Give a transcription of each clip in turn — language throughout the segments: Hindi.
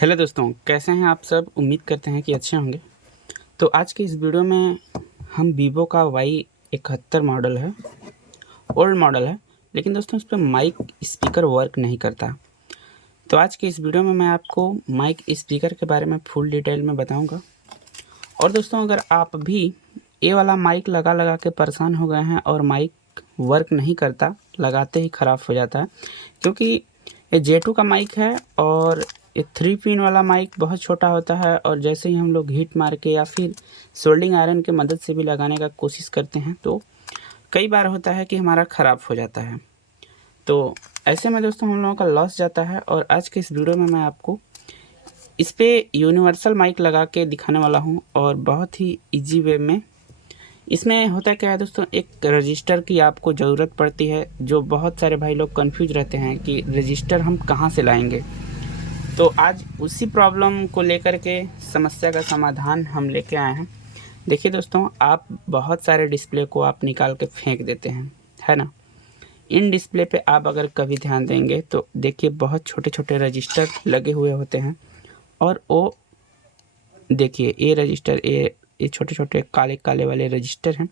हेलो दोस्तों, कैसे हैं आप सब। उम्मीद करते हैं कि अच्छे होंगे। तो आज की इस वीडियो में हम वीवो का Y71 मॉडल है, ओल्ड मॉडल है, लेकिन दोस्तों उस पर माइक स्पीकर वर्क नहीं करता। तो आज की इस वीडियो में मैं आपको माइक स्पीकर के बारे में फुल डिटेल में बताऊंगा। और दोस्तों, अगर आप भी ये वाला माइक लगा लगा के परेशान हो गए हैं और माइक वर्क नहीं करता, लगाते ही ख़राब हो जाता है, क्योंकि ये J2 का माइक है और ये 3 पिन वाला माइक बहुत छोटा होता है। और जैसे ही हम लोग हीट मार के या फिर सोल्डिंग आयरन की मदद से भी लगाने का कोशिश करते हैं तो कई बार होता है कि हमारा ख़राब हो जाता है। तो ऐसे में दोस्तों हम लोगों का लॉस जाता है। और आज के इस वीडियो में मैं आपको इस पे यूनिवर्सल माइक लगा के दिखाने वाला हूँ, और बहुत ही इजी वे में। इसमें होता क्या है दोस्तों, एक रजिस्टर की आपको ज़रूरत पड़ती है, जो बहुत सारे भाई लोग कंफ्यूज रहते हैं कि रजिस्टर हम कहाँ से लाएंगे। तो आज उसी प्रॉब्लम को लेकर के समस्या का समाधान हम लेके आए हैं। देखिए दोस्तों, आप बहुत सारे डिस्प्ले को आप निकाल के फेंक देते हैं, है ना। इन डिस्प्ले पे आप अगर कभी ध्यान देंगे तो देखिए बहुत छोटे छोटे रजिस्टर लगे हुए होते हैं। और वो देखिए ये रजिस्टर, ये छोटे छोटे काले काले वाले रजिस्टर हैं।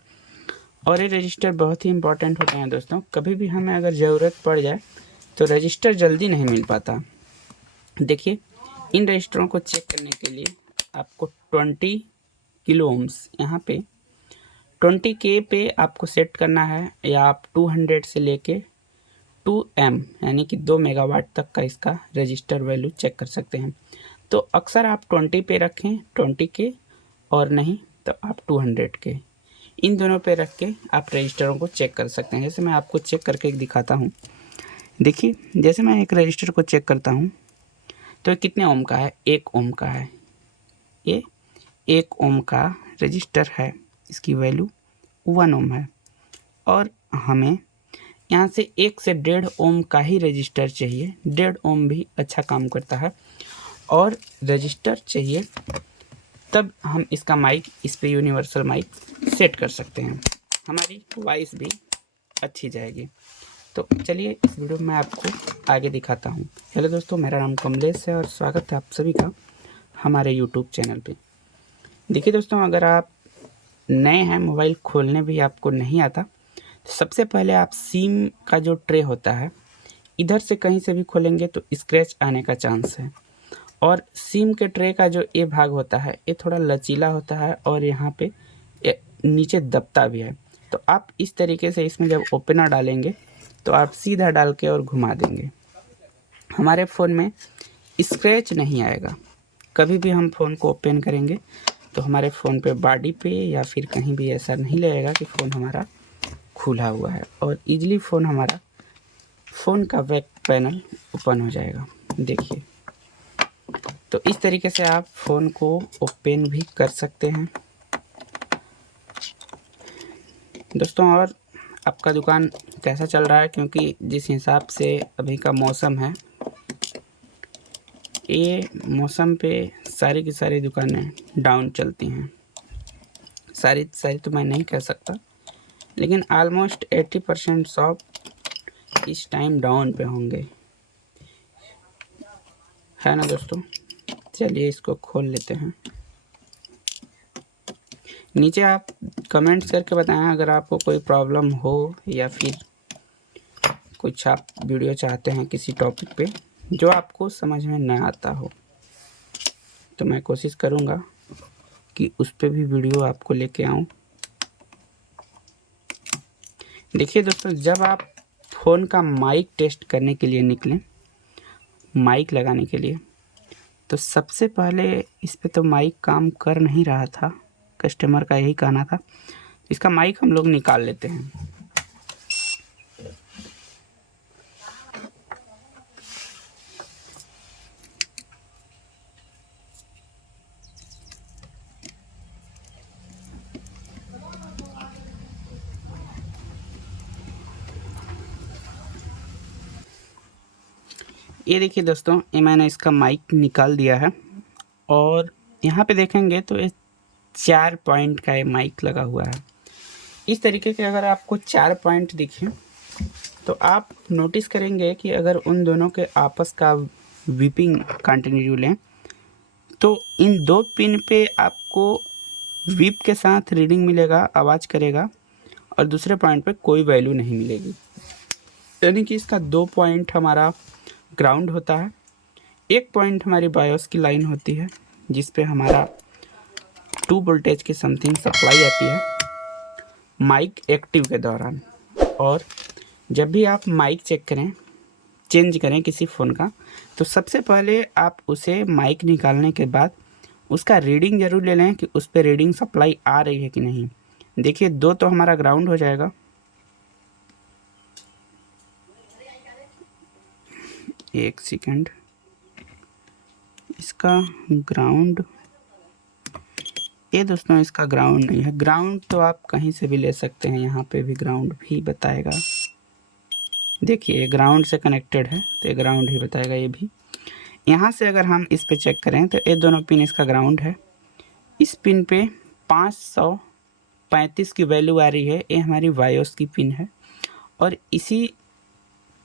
और ये रजिस्टर बहुत ही इंपॉर्टेंट होते हैं दोस्तों। कभी भी हमें अगर ज़रूरत पड़ जाए तो रजिस्टर जल्दी नहीं मिल पाता। देखिए, इन रजिस्टरों को चेक करने के लिए आपको 20 किलो ओम्स यहाँ पे 20K पे आपको सेट करना है, या आप 200 से लेके 2M यानी कि 2 मेगावाट तक का इसका रजिस्टर वैल्यू चेक कर सकते हैं। तो अक्सर आप 20 पे रखें, 20K, और नहीं तो आप 200K, इन दोनों पे रख के आप रजिस्टरों को चेक कर सकते हैं। जैसे मैं आपको चेक करके दिखाता हूँ। देखिए, जैसे मैं एक रजिस्टर को चेक करता हूँ तो ये कितने ओम का है, 1 ओम का है। ये 1 ओम का रजिस्टर है, इसकी वैल्यू 1 ओम है। और हमें यहाँ से 1 से 1.5 ओम का ही रजिस्टर चाहिए। 1.5 ओम भी अच्छा काम करता है। और रजिस्टर चाहिए तब हम इसका माइक, इस पे यूनिवर्सल माइक सेट कर सकते हैं, हमारी वॉइस भी अच्छी जाएगी। तो चलिए इस वीडियो में मैं आपको आगे दिखाता हूँ। हेलो दोस्तों, मेरा नाम कमलेश है और स्वागत है आप सभी का हमारे यूट्यूब चैनल पे। देखिए दोस्तों, अगर आप नए हैं, मोबाइल खोलने भी आपको नहीं आता, तो सबसे पहले आप सिम का जो ट्रे होता है, इधर से कहीं से भी खोलेंगे तो स्क्रैच आने का चांस है। और सिम के ट्रे का जो ये भाग होता है, ये थोड़ा लचीला होता है और यहाँ पे नीचे दबता भी है। तो आप इस तरीके से इसमें जब ओपनर डालेंगे तो आप सीधा डाल के और घुमा देंगे, हमारे फ़ोन में स्क्रैच नहीं आएगा। कभी भी हम फ़ोन को ओपन करेंगे तो हमारे फ़ोन पे, बॉडी पे या फिर कहीं भी ऐसा नहीं लगेगा कि फ़ोन हमारा खुला हुआ है, और ईजिली फ़ोन हमारा, फ़ोन का बैक पैनल ओपन हो जाएगा। देखिए, तो इस तरीके से आप फ़ोन को ओपन भी कर सकते हैं दोस्तों। और आपका दुकान कैसा चल रहा है, क्योंकि जिस हिसाब से अभी का मौसम है, ये मौसम पे सारी की सारी दुकानें डाउन चलती हैं। सारी सारी तो मैं नहीं कह सकता, लेकिन ऑलमोस्ट 80% शॉप इस टाइम डाउन पे होंगे, है ना दोस्तों। चलिए इसको खोल लेते हैं। नीचे आप कमेंट्स करके बताएं अगर आपको कोई प्रॉब्लम हो, या फिर कुछ आप वीडियो चाहते हैं किसी टॉपिक पे जो आपको समझ में न आता हो, तो मैं कोशिश करूँगा कि उस पे भी वीडियो आपको लेके आऊँ। देखिए दोस्तों, जब आप फ़ोन का माइक टेस्ट करने के लिए निकलें, माइक लगाने के लिए, तो सबसे पहले इस पे तो माइक काम कर नहीं रहा था। कस्टमर का यही कहना था, इसका माइक हम लोग निकाल लेते हैं। ये देखिए दोस्तों, ये मैंने इसका माइक निकाल दिया है, और यहाँ पे देखेंगे तो ये 4 पॉइंट का ये माइक लगा हुआ है। इस तरीके के अगर आपको 4 पॉइंट दिखें तो आप नोटिस करेंगे कि अगर उन दोनों के आपस का विपिंग कंटिन्यू लें तो इन दो पिन पे आपको वीप के साथ रीडिंग मिलेगा, आवाज़ करेगा, और दूसरे पॉइंट पे कोई वैल्यू नहीं मिलेगी। यानी कि इसका 2 पॉइंट हमारा ग्राउंड होता है, एक पॉइंट हमारी बायोस की लाइन होती है जिस पे हमारा 2 वोल्टेज की समथिंग सप्लाई आती है माइक एक्टिव के दौरान। और जब भी आप माइक चेंज करें किसी फ़ोन का, तो सबसे पहले आप उसे माइक निकालने के बाद उसका रीडिंग ज़रूर ले लें कि उस पर रीडिंग सप्लाई आ रही है कि नहीं। देखिए 2 तो हमारा ग्राउंड हो जाएगा, एक सेकंड, इसका ग्राउंड, ये दोस्तों इसका ग्राउंड नहीं है। ग्राउंड तो आप कहीं से भी ले सकते हैं, यहाँ पे भी ग्राउंड भी बताएगा। देखिए ग्राउंड से कनेक्टेड है तो ये ग्राउंड ही बताएगा। ये भी यहाँ से अगर हम इस पे चेक करें तो ये दोनों पिन इसका ग्राउंड है। इस पिन पे 535 की वैल्यू आ रही है, ये हमारी वायोस की पिन है और इसी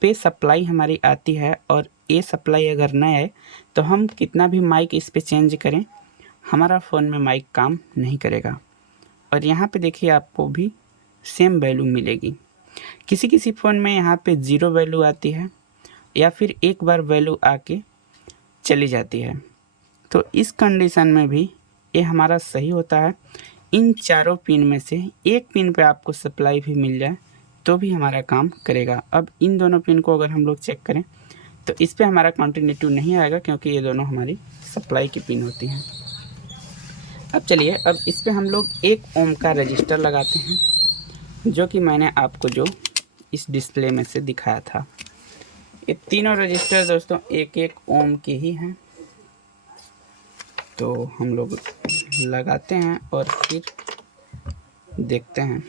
पे सप्लाई हमारी आती है। और ये सप्लाई अगर न आए तो हम कितना भी माइक इस पे चेंज करें, हमारा फ़ोन में माइक काम नहीं करेगा। और यहाँ पे देखिए आपको भी सेम वैल्यू मिलेगी। किसी किसी फ़ोन में यहाँ पे 0 वैल्यू आती है या फिर एक बार वैल्यू आके चली जाती है। तो इस कंडीशन में भी ये हमारा सही होता है। इन चारों पिन में से एक पिन पे आपको सप्लाई भी मिल जाए तो भी हमारा काम करेगा। अब इन दोनों पिन को अगर हम लोग चेक करें तो इस पे हमारा कंटिन्यूटी नहीं आएगा क्योंकि ये दोनों हमारी सप्लाई की पिन होती हैं। अब चलिए, अब इस पे हम लोग 1 ओम का रजिस्टर लगाते हैं, जो कि मैंने आपको जो इस डिस्प्ले में से दिखाया था। ये तीनों रजिस्टर दोस्तों 1-1 ओम के ही हैं। तो हम लोग लगाते हैं और फिर देखते हैं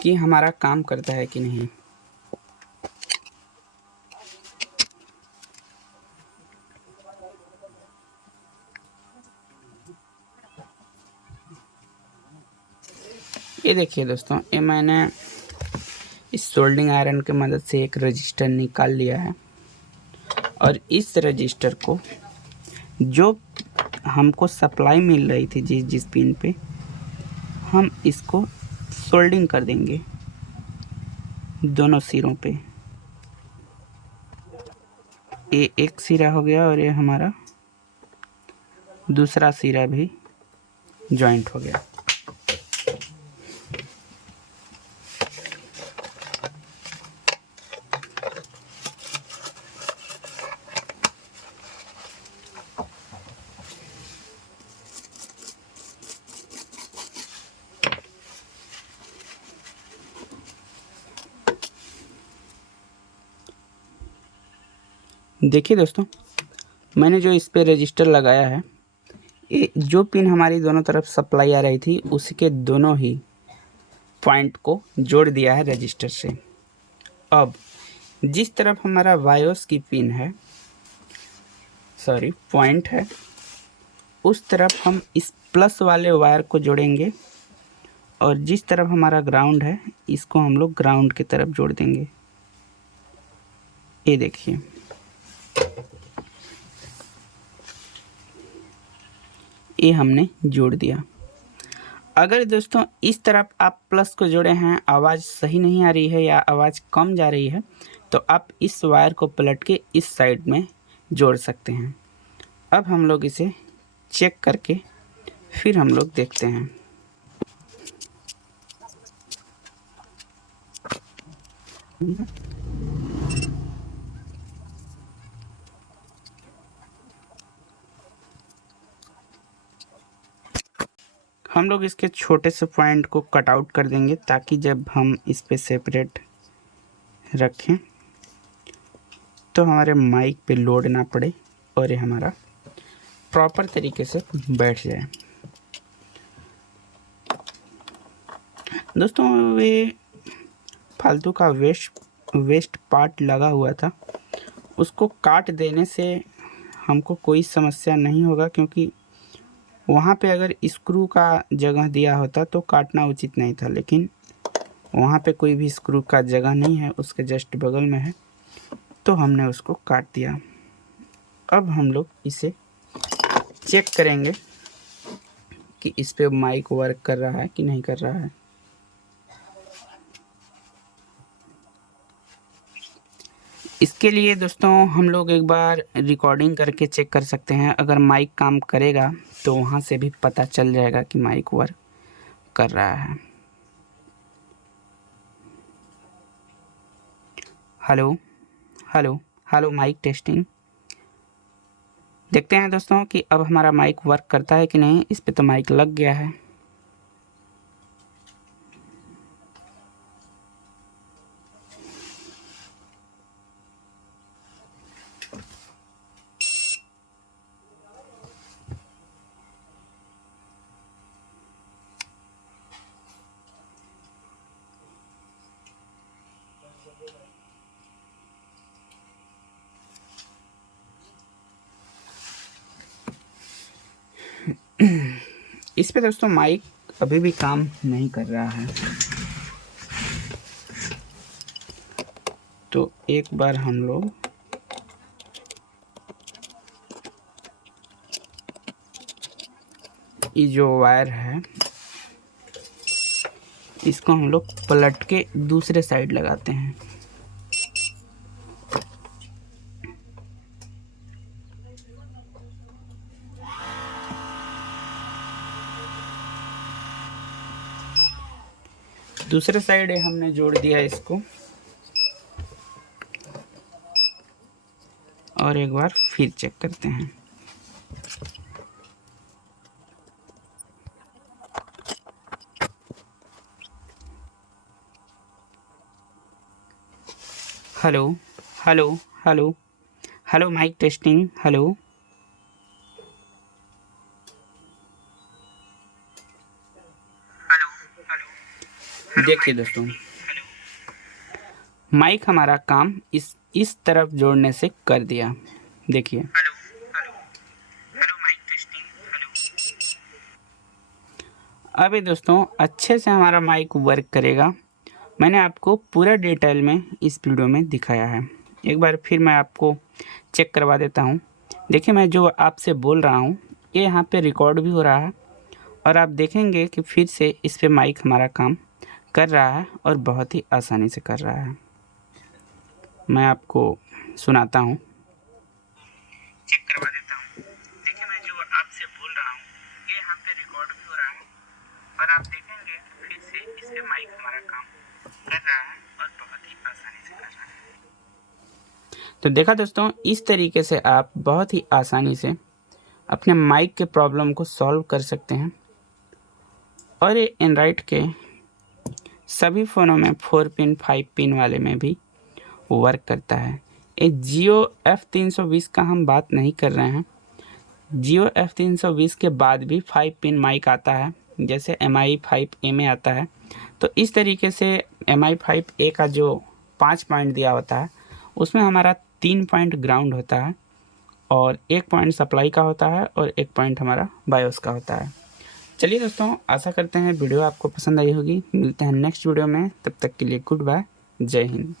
कि हमारा काम करता है कि नहीं। ये देखिए दोस्तों, ये मैंने इस सोल्डिंग आयरन की मदद से एक रजिस्टर निकाल लिया है और इस रजिस्टर को जो हमको सप्लाई मिल रही थी जिस पिन पे, हम इसको सोल्डिंग कर देंगे दोनों सिरों पे। ये एक सिरा हो गया और ये हमारा दूसरा सिरा भी जॉइंट हो गया। देखिए दोस्तों, मैंने जो इस पे रजिस्टर लगाया है, ये जो पिन हमारी दोनों तरफ सप्लाई आ रही थी उसके दोनों ही पॉइंट को जोड़ दिया है रजिस्टर से। अब जिस तरफ हमारा वायोस की पिन है, पॉइंट है, उस तरफ हम इस प्लस वाले वायर को जोड़ेंगे और जिस तरफ हमारा ग्राउंड है इसको हम लोग ग्राउंड की तरफ जोड़ देंगे। ये देखिए, ये हमने जोड़ दिया। अगर दोस्तों इस तरफ आप प्लस को जोड़े हैं, आवाज़ सही नहीं आ रही है या आवाज़ कम जा रही है, तो आप इस वायर को पलट के इस साइड में जोड़ सकते हैं। अब हम लोग इसे चेक करके फिर हम लोग देखते हैं। हम लोग इसके छोटे से पॉइंट को कट आउट कर देंगे ताकि जब हम इस पे सेपरेट रखें तो हमारे माइक पे लोड ना पड़े और ये हमारा प्रॉपर तरीके से बैठ जाए। दोस्तों, वे फालतू का वेस्ट पार्ट लगा हुआ था, उसको काट देने से हमको कोई समस्या नहीं होगा, क्योंकि वहाँ पे अगर स्क्रू का जगह दिया होता तो काटना उचित नहीं था, लेकिन वहाँ पे कोई भी स्क्रू का जगह नहीं है, उसके जस्ट बगल में है, तो हमने उसको काट दिया। अब हम लोग इसे चेक करेंगे कि इस पे माइक वर्क कर रहा है कि नहीं कर रहा है। इसके लिए दोस्तों हम लोग एक बार रिकॉर्डिंग करके चेक कर सकते हैं। अगर माइक काम करेगा तो वहाँ से भी पता चल जाएगा कि माइक वर्क कर रहा है। Hello hello hello, mic testing. देखते हैं दोस्तों कि अब हमारा माइक वर्क करता है कि नहीं। इस पे तो माइक लग गया है। इस पे दोस्तों माइक अभी भी काम नहीं कर रहा है। तो एक बार हम लोग ये जो वायर है इसको हम लोग पलट के दूसरे साइड लगाते हैं। दूसरे साइड हमने जोड़ दिया इसको, और एक बार फिर चेक करते हैं। Hello hello hello hello, mic testing. Hello देखिए दोस्तों, माइक हमारा काम इस तरफ जोड़ने से कर दिया। देखिए, अभी दोस्तों अच्छे से हमारा माइक वर्क करेगा। मैंने आपको पूरा डिटेल में इस वीडियो में दिखाया है। एक बार फिर मैं आपको चेक करवा देता हूँ। देखिए, मैं जो आपसे बोल रहा हूँ ये यहाँ पे रिकॉर्ड भी हो रहा है, और आप देखेंगे कि फिर से इस पे माइक हमारा काम कर रहा है और बहुत ही आसानी से कर रहा है। मैं आपको सुनाता हूँ, चेक करवा देता हूँ। देखिए, मैं जो आपसे बोल रहा हूँ ये यहाँ पे रिकॉर्ड भी हो रहा है, और आप देखेंगे फिर से इस पे माइक हमारा काम कर रहा है और बहुत ही आसानी से कर रहा है। तो देखा दोस्तों, इस तरीके से आप बहुत ही आसानी से अपने माइक के प्रॉब्लम को सॉल्व कर सकते हैं। और ये एंड्रॉइड के सभी फ़ोनों में 4 पिन 5 पिन वाले में भी वर्क करता है। ये जियो F320 का हम बात नहीं कर रहे हैं। जियो F320 के बाद भी 5 पिन माइक आता है, जैसे MI 5A में आता है। तो इस तरीके से MI 5A का जो 5 पॉइंट दिया होता है उसमें हमारा 3 पॉइंट ग्राउंड होता है, और 1 पॉइंट सप्लाई का होता है, और 1 पॉइंट हमारा बायोस का होता है। चलिए दोस्तों, आशा करते हैं वीडियो आपको पसंद आई होगी। मिलते हैं नेक्स्ट वीडियो में, तब तक के लिए गुड बाय, जय हिंद।